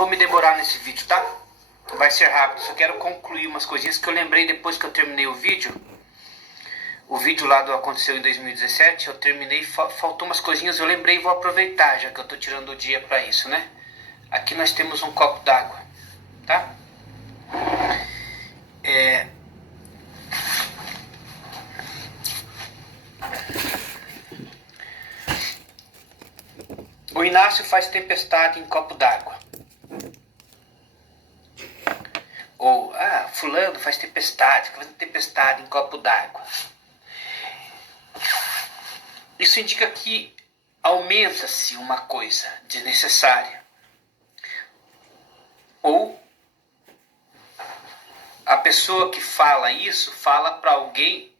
vou me demorar nesse vídeo, tá? Vai ser rápido, só quero concluir umas coisinhas que eu lembrei depois que eu terminei o vídeo. O vídeo lá do Aconteceu em 2017, eu terminei, faltou umas coisinhas, eu lembrei e vou aproveitar, já que eu tô tirando o dia pra isso, né? Aqui nós temos um copo d'água, tá? O Inácio faz tempestade em copo d'água. Ou, fulano faz tempestade em copo d'água. Isso indica que aumenta-se uma coisa desnecessária. Ou a pessoa que fala isso fala para alguém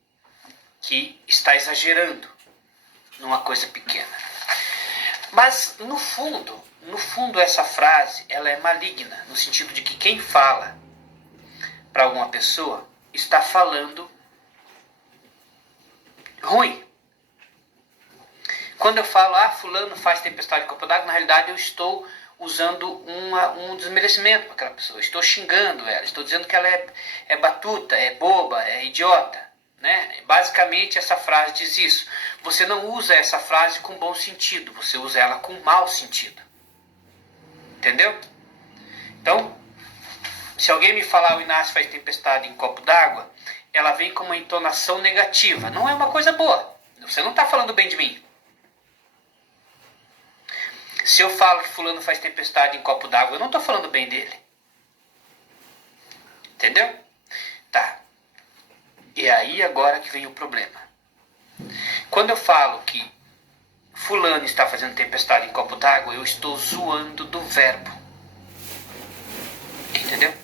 que está exagerando numa coisa pequena. Mas no fundo essa frase ela é maligna, no sentido de que quem fala para alguma pessoa está falando ruim. Quando eu falo, fulano faz tempestade em copo d'água, na realidade eu estou usando um desmerecimento para aquela pessoa. Estou xingando ela, estou dizendo que ela é batuta, é boba, é idiota. Né? Basicamente essa frase diz isso. Você não usa essa frase com bom sentido, você usa ela com mau sentido. Entendeu? Então, se alguém me falar o Inácio faz tempestade em copo d'água, ela vem com uma entonação negativa. Não é uma coisa boa. Você não está falando bem de mim. Se eu falo que fulano faz tempestade em copo d'água, eu não estou falando bem dele. Entendeu? Tá. E aí agora que vem o problema. Quando eu falo que fulano está fazendo tempestade em copo d'água, eu estou zoando do verbo. Entendeu?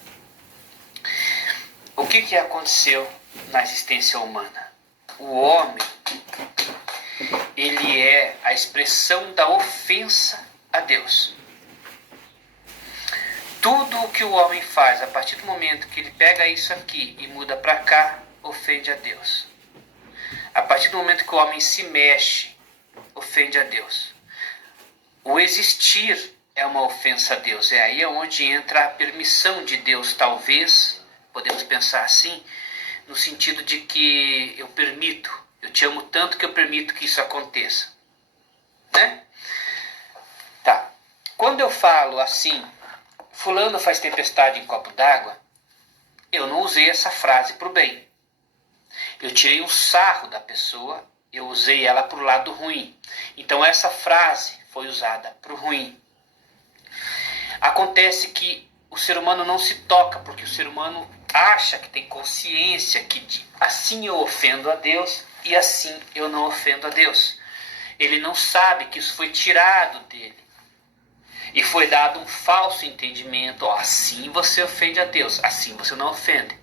O que aconteceu na existência humana? O homem, ele é a expressão da ofensa a Deus. Tudo o que o homem faz, a partir do momento que ele pega isso aqui e muda para cá, ofende a Deus. A partir do momento que o homem se mexe, ofende a Deus. O existir é uma ofensa a Deus. É aí onde entra a permissão de Deus, talvez, podemos pensar assim, no sentido de que eu te amo tanto que eu permito que isso aconteça. Né? Tá. Quando eu falo assim, fulano faz tempestade em copo d'água, eu não usei essa frase para o bem. Eu tirei um sarro da pessoa, eu usei ela para o lado ruim. Então essa frase foi usada para o ruim. Acontece que o ser humano não se toca, porque o ser humano acha que tem consciência que assim eu ofendo a Deus e assim eu não ofendo a Deus. Ele não sabe que isso foi tirado dele. E foi dado um falso entendimento. Assim você ofende a Deus, assim você não ofende.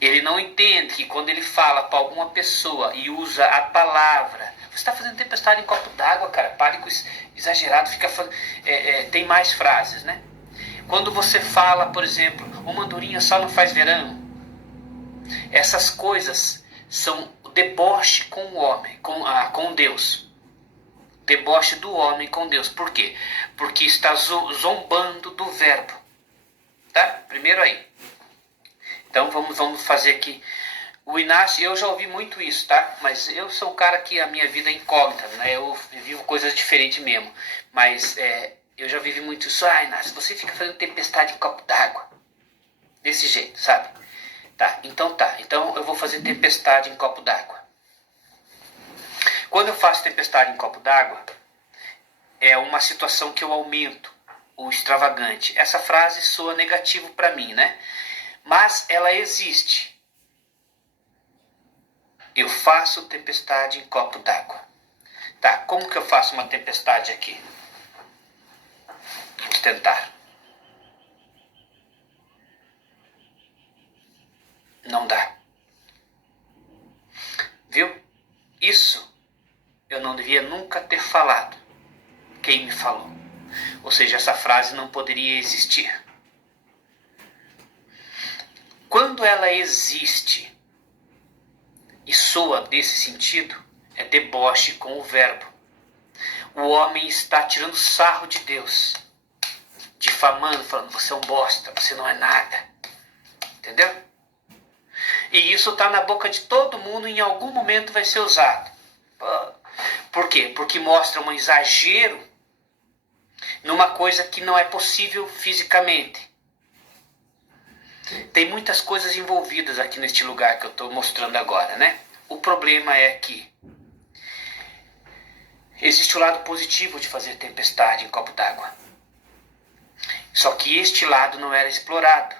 Ele não entende que quando ele fala para alguma pessoa e usa a palavra, você está fazendo tempestade em copo d'água, cara, pare com isso, exagerado, tem mais frases, né? Quando você fala, por exemplo, uma andorinha só não faz verão, essas coisas são deboche com o homem, com Deus. Deboche do homem com Deus. Por quê? Porque está zombando do verbo. Tá? Primeiro aí. Então vamos fazer aqui. O Inácio, eu já ouvi muito isso, tá? Mas eu sou um cara que a minha vida é incógnita, né? Eu vivo coisas diferentes mesmo. Mas eu já vivi muito isso. Inácio, você fica fazendo tempestade em copo d'água. Desse jeito, sabe? Tá, então tá. Então eu vou fazer tempestade em copo d'água. Quando eu faço tempestade em copo d'água, é uma situação que eu aumento o extravagante. Essa frase soa negativo para mim, né? Mas ela existe. Eu faço tempestade em copo d'água. Tá, como que eu faço uma tempestade aqui? Vamos tentar. Não dá. Viu? Isso eu não devia nunca ter falado. Quem me falou? Ou seja, essa frase não poderia existir. Quando ela existe e soa desse sentido, é deboche com o verbo. O homem está tirando sarro de Deus. difamando, falando, você é um bosta, você não é nada. Entendeu? E isso está na boca de todo mundo e em algum momento vai ser usado. Por quê? Porque mostra um exagero numa coisa que não é possível fisicamente. Tem muitas coisas envolvidas aqui neste lugar que eu estou mostrando agora, né? O problema é que existe o lado positivo de fazer tempestade em copo d'água. Só que este lado não era explorado.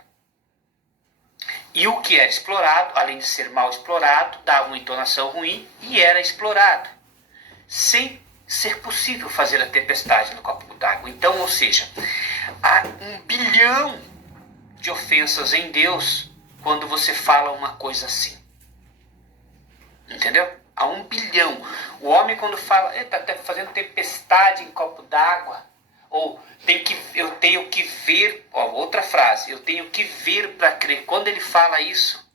E o que era explorado, além de ser mal explorado, dava uma entonação ruim e era explorado. Sem ser possível fazer a tempestade no copo d'água. Então, ou seja, há 1 bilhão de ofensas em Deus quando você fala uma coisa assim. Entendeu? Há 1 bilhão. O homem quando fala, está fazendo tempestade em copo d'água, ou eu tenho que ver, outra frase, eu tenho que ver para crer. Quando ele fala isso,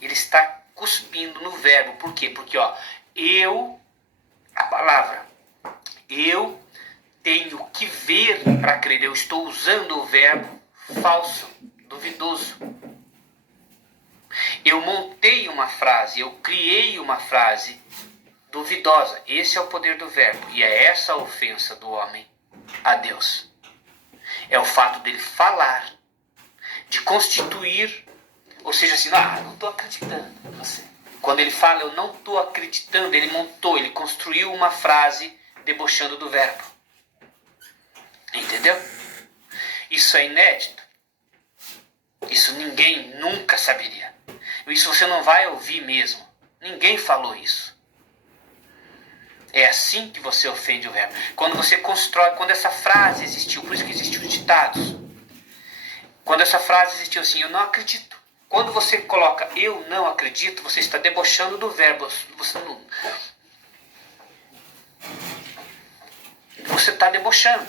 ele está cuspindo no verbo. Por quê? Porque a palavra, eu tenho que ver para crer. Eu estou usando o verbo falso, duvidoso. Eu montei uma frase, eu criei uma frase duvidosa. Esse é o poder do verbo. E é essa a ofensa do homem a Deus. É o fato dele falar, de constituir, ou seja, assim, não estou acreditando em você. Quando ele fala, eu não estou acreditando, ele construiu uma frase debochando do verbo. Entendeu? Isso é inédito. Isso ninguém nunca saberia. Isso você não vai ouvir mesmo. Ninguém falou isso. É assim que você ofende o verbo. Quando você constrói, quando essa frase existiu, por isso que existem os ditados. Quando essa frase existiu assim, eu não acredito. Quando você coloca eu não acredito, você está debochando do verbo. Você está debochando.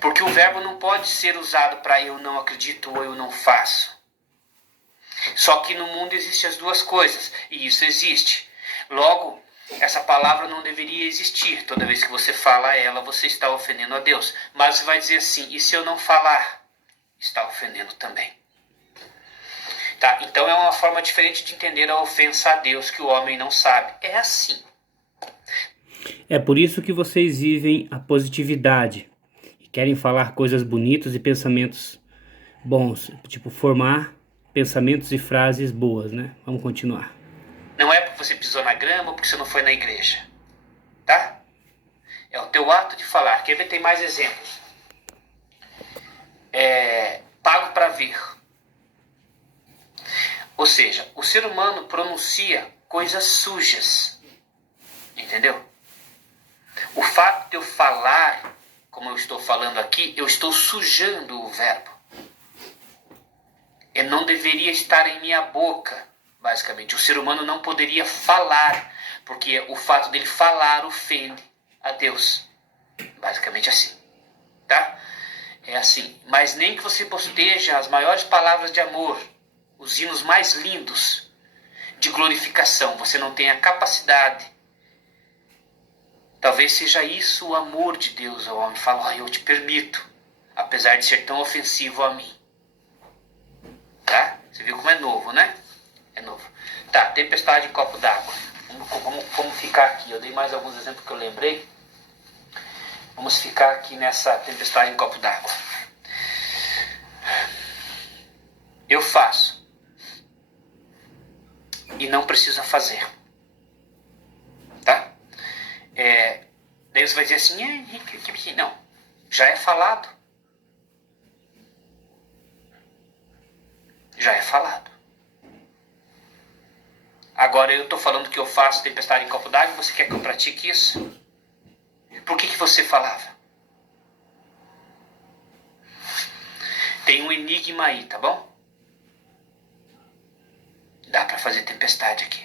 Porque o verbo não pode ser usado para eu não acredito ou eu não faço. Só que no mundo existem as duas coisas. E isso existe. Logo, essa palavra não deveria existir. Toda vez que você fala ela, você está ofendendo a Deus. Mas você vai dizer assim, e se eu não falar? Está ofendendo também. Tá? Então é uma forma diferente de entender a ofensa a Deus que o homem não sabe. É assim. É por isso que vocês vivem a positividade e querem falar coisas bonitas e pensamentos bons, tipo formar pensamentos e frases boas, né? Vamos continuar. Não é porque você pisou na grama ou porque você não foi na igreja. Tá? É o teu ato de falar. Quer ver? Tem mais exemplos. Pago para ver. Ou seja, o ser humano pronuncia coisas sujas. Entendeu? O fato de eu falar, como eu estou falando aqui, eu estou sujando o verbo. Ele não deveria estar em minha boca, basicamente. O ser humano não poderia falar, porque o fato dele falar ofende a Deus. Basicamente assim. Tá? É assim. Mas nem que você bosteja as maiores palavras de amor, os hinos mais lindos de glorificação, você não tem a capacidade. Talvez seja isso o amor de Deus ao homem. Fala, eu te permito, apesar de ser tão ofensivo a mim. Tá? Você viu como é novo, né? É novo. Tá, tempestade em copo d'água. Vamos ficar aqui. Eu dei mais alguns exemplos que eu lembrei. Vamos ficar aqui nessa tempestade em copo d'água. Eu faço. E não precisa fazer. Tá? Daí você vai dizer assim, não, já é falado. Já é falado. Agora eu estou falando que eu faço tempestade em copo d'água, você quer que eu pratique isso? Por que você falava? Tem um enigma aí, tá bom? Dá para fazer tempestade aqui.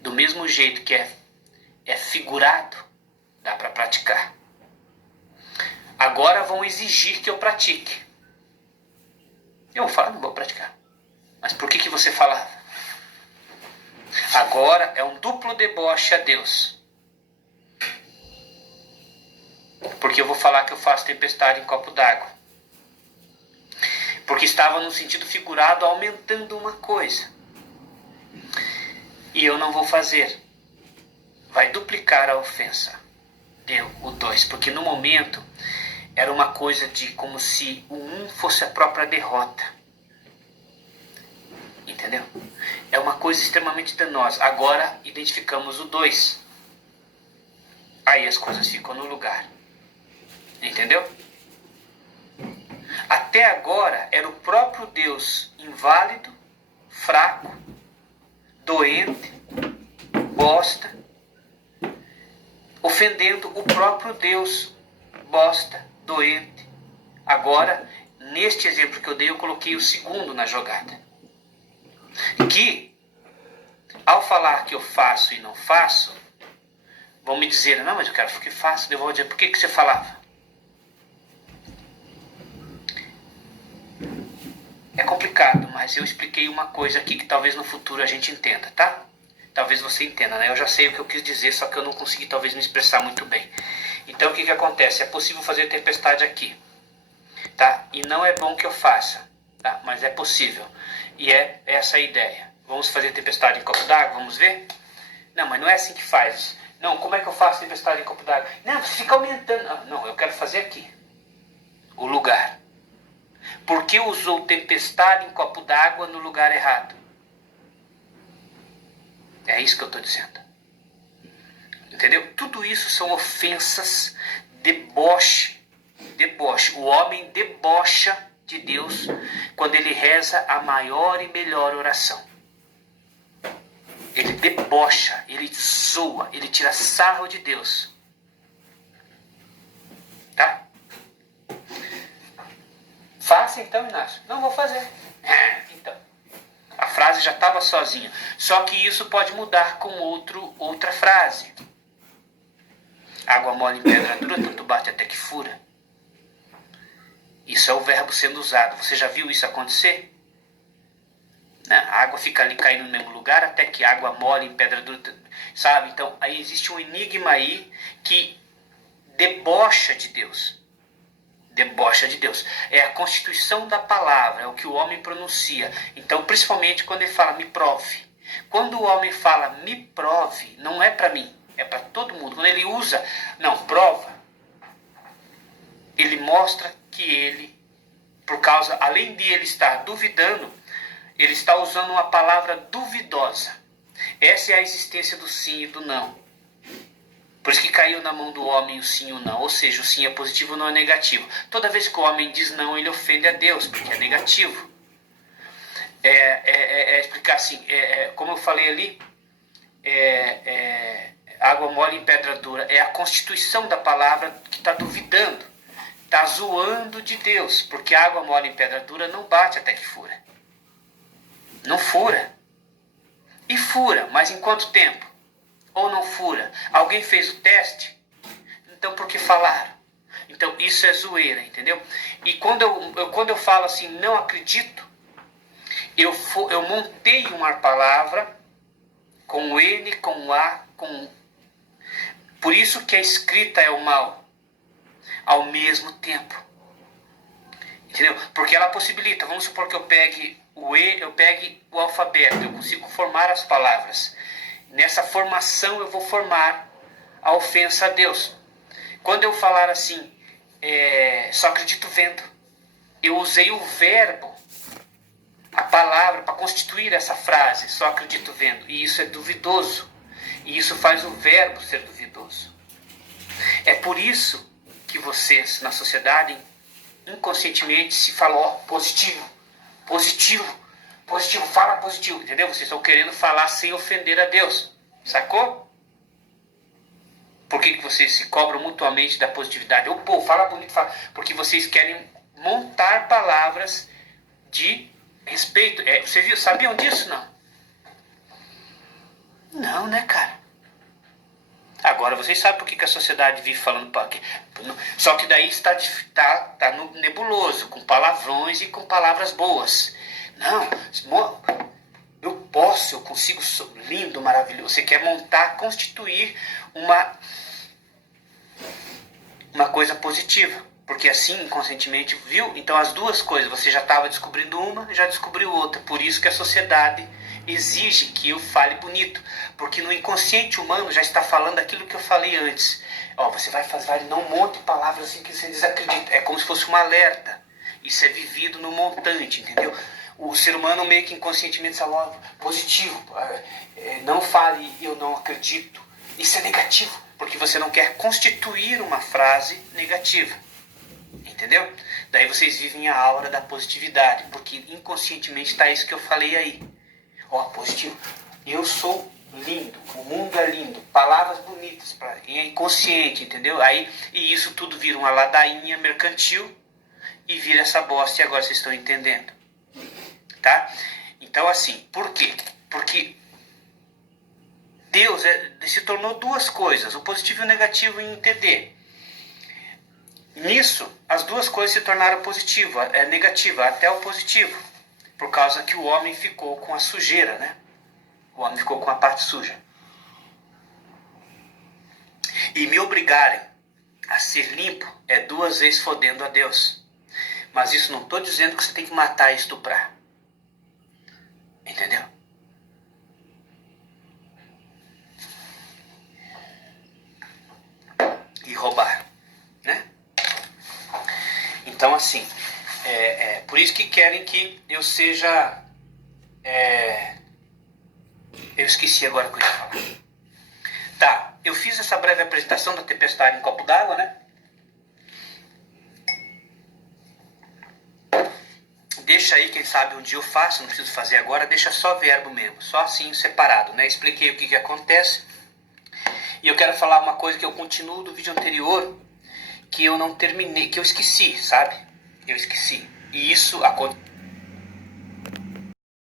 Do mesmo jeito que é figurado, dá para praticar. Agora vão exigir que eu pratique. Eu vou falar, não vou praticar. Mas por que você falava? Agora é um duplo deboche a Deus. Porque eu vou falar que eu faço tempestade em copo d'água. Porque estava no sentido figurado aumentando uma coisa. E eu não vou fazer. Vai duplicar a ofensa. Deu o 2. Porque no momento era uma coisa de como se o 1 fosse a própria derrota. Entendeu? É uma coisa extremamente danosa. Agora identificamos o 2. Aí as coisas ficam no lugar. Entendeu? Até agora era o próprio Deus inválido, fraco, doente, bosta, ofendendo o próprio Deus, bosta, doente. Agora, neste exemplo que eu dei, eu coloquei o segundo na jogada. Que, ao falar que eu faço e não faço, vão me dizer, não, mas eu quero que faça. Eu vou dizer, por que você falava? É complicado, mas eu expliquei uma coisa aqui que talvez no futuro a gente entenda, tá? Talvez você entenda, né? Eu já sei o que eu quis dizer, só que eu não consegui talvez me expressar muito bem. Então o que acontece? É possível fazer tempestade aqui, tá? E não é bom que eu faça, tá? Mas é possível. E é essa a ideia. Vamos fazer tempestade em copo d'água? Vamos ver? Não, mas não é assim que faz. Não, como é que eu faço tempestade em copo d'água? Não, você fica aumentando. Não, eu quero fazer aqui. O lugar. Por que usou tempestade em copo d'água no lugar errado? É isso que eu estou dizendo. Entendeu? Tudo isso são ofensas, deboche. Deboche. O homem debocha de Deus quando ele reza a maior e melhor oração. Ele debocha, ele zoa, ele tira sarro de Deus. Tá? Faça então, Inácio. Não vou fazer. Então, a frase já estava sozinha. Só que isso pode mudar com outra frase. Água mole em pedra dura, tanto bate até que fura. Isso é o verbo sendo usado. Você já viu isso acontecer? A água fica ali caindo no mesmo lugar até que água mole em pedra dura, sabe? Então, aí existe um enigma aí que debocha de Deus. Debocha de Deus. É a constituição da palavra, é o que o homem pronuncia. Então, principalmente quando ele fala me prove. Quando o homem fala me prove, não é para mim, é para todo mundo. Quando ele usa, não, prova, ele mostra que ele, por causa, além de ele estar duvidando, ele está usando uma palavra duvidosa. Essa é a existência do sim e do não. Por isso que caiu na mão do homem o sim e o não. Ou seja, o sim é positivo, o não é negativo. Toda vez que o homem diz não, ele ofende a Deus, porque é negativo. Explicar assim, como eu falei ali, água mole em pedra dura. É a constituição da palavra que está duvidando. Está zoando de Deus, porque água mole em pedra dura não bate até que fura. Não fura. E fura, mas em quanto tempo? Ou não fura? Alguém fez o teste? Então por que falaram? Então isso é zoeira, entendeu? E quando eu falo assim, não acredito, eu montei uma palavra com N, com A, com... Por isso que a escrita é o mal. Ao mesmo tempo. Entendeu? Porque ela possibilita, vamos supor que eu pegue o E, eu pegue o alfabeto, eu consigo formar as palavras. Nessa formação eu vou formar a ofensa a Deus. Quando eu falar assim, só acredito vendo, eu usei o verbo, a palavra, para constituir essa frase, só acredito vendo. E isso é duvidoso. E isso faz o verbo ser duvidoso. É por isso que vocês, na sociedade, inconscientemente se falam, positivo, fala positivo, entendeu? Vocês estão querendo falar sem ofender a Deus, sacou? Por que vocês se cobram mutuamente da positividade? Ou, pô, fala bonito, fala. Porque vocês querem montar palavras de respeito. Vocês sabiam disso, não? Não, né, cara? Agora, vocês sabem por que a sociedade vive falando... Só que daí está no nebuloso, com palavrões e com palavras boas. Não, eu consigo, sou lindo, maravilhoso. Você quer montar, constituir uma coisa positiva. Porque assim, inconscientemente, viu? Então as duas coisas, você já estava descobrindo uma, já descobriu outra. Por isso que a sociedade exige que eu fale bonito. Porque no inconsciente humano já está falando aquilo que eu falei antes. Ó, você vai não um monte de palavras assim que você desacredita. É como se fosse um alerta. Isso é vivido no montante, entendeu? O ser humano meio que inconscientemente fala, positivo. Não fale, eu não acredito. Isso é negativo. Porque você não quer constituir uma frase negativa. Entendeu? Daí vocês vivem a aura da positividade, porque inconscientemente está isso que eu falei aí. Ó, positivo. Eu sou lindo, o mundo é lindo, palavras bonitas, é inconsciente, entendeu? Aí, e isso tudo vira uma ladainha mercantil e vira essa bosta, e agora vocês estão entendendo. Tá? Então assim, por quê? Porque Deus se tornou duas coisas, o positivo e o negativo em entender. Nisso, as duas coisas se tornaram negativa, até o positivo. Por causa que o homem ficou com a sujeira, né? O homem ficou com a parte suja. E me obrigarem a ser limpo é duas vezes fodendo a Deus. Mas isso não estou dizendo que você tem que matar e estuprar. Entendeu? E roubar, né? Então, assim, por isso que querem que eu seja... eu esqueci agora o que eu ia falar. Tá, eu fiz essa breve apresentação da tempestade em copo d'água, né? Deixa aí, quem sabe um dia eu faço, não preciso fazer agora, deixa só verbo mesmo, só assim separado, né? Expliquei o que acontece. E eu quero falar uma coisa que eu continuo do vídeo anterior, que eu não terminei, que eu esqueci, sabe? Eu esqueci. E isso acontece.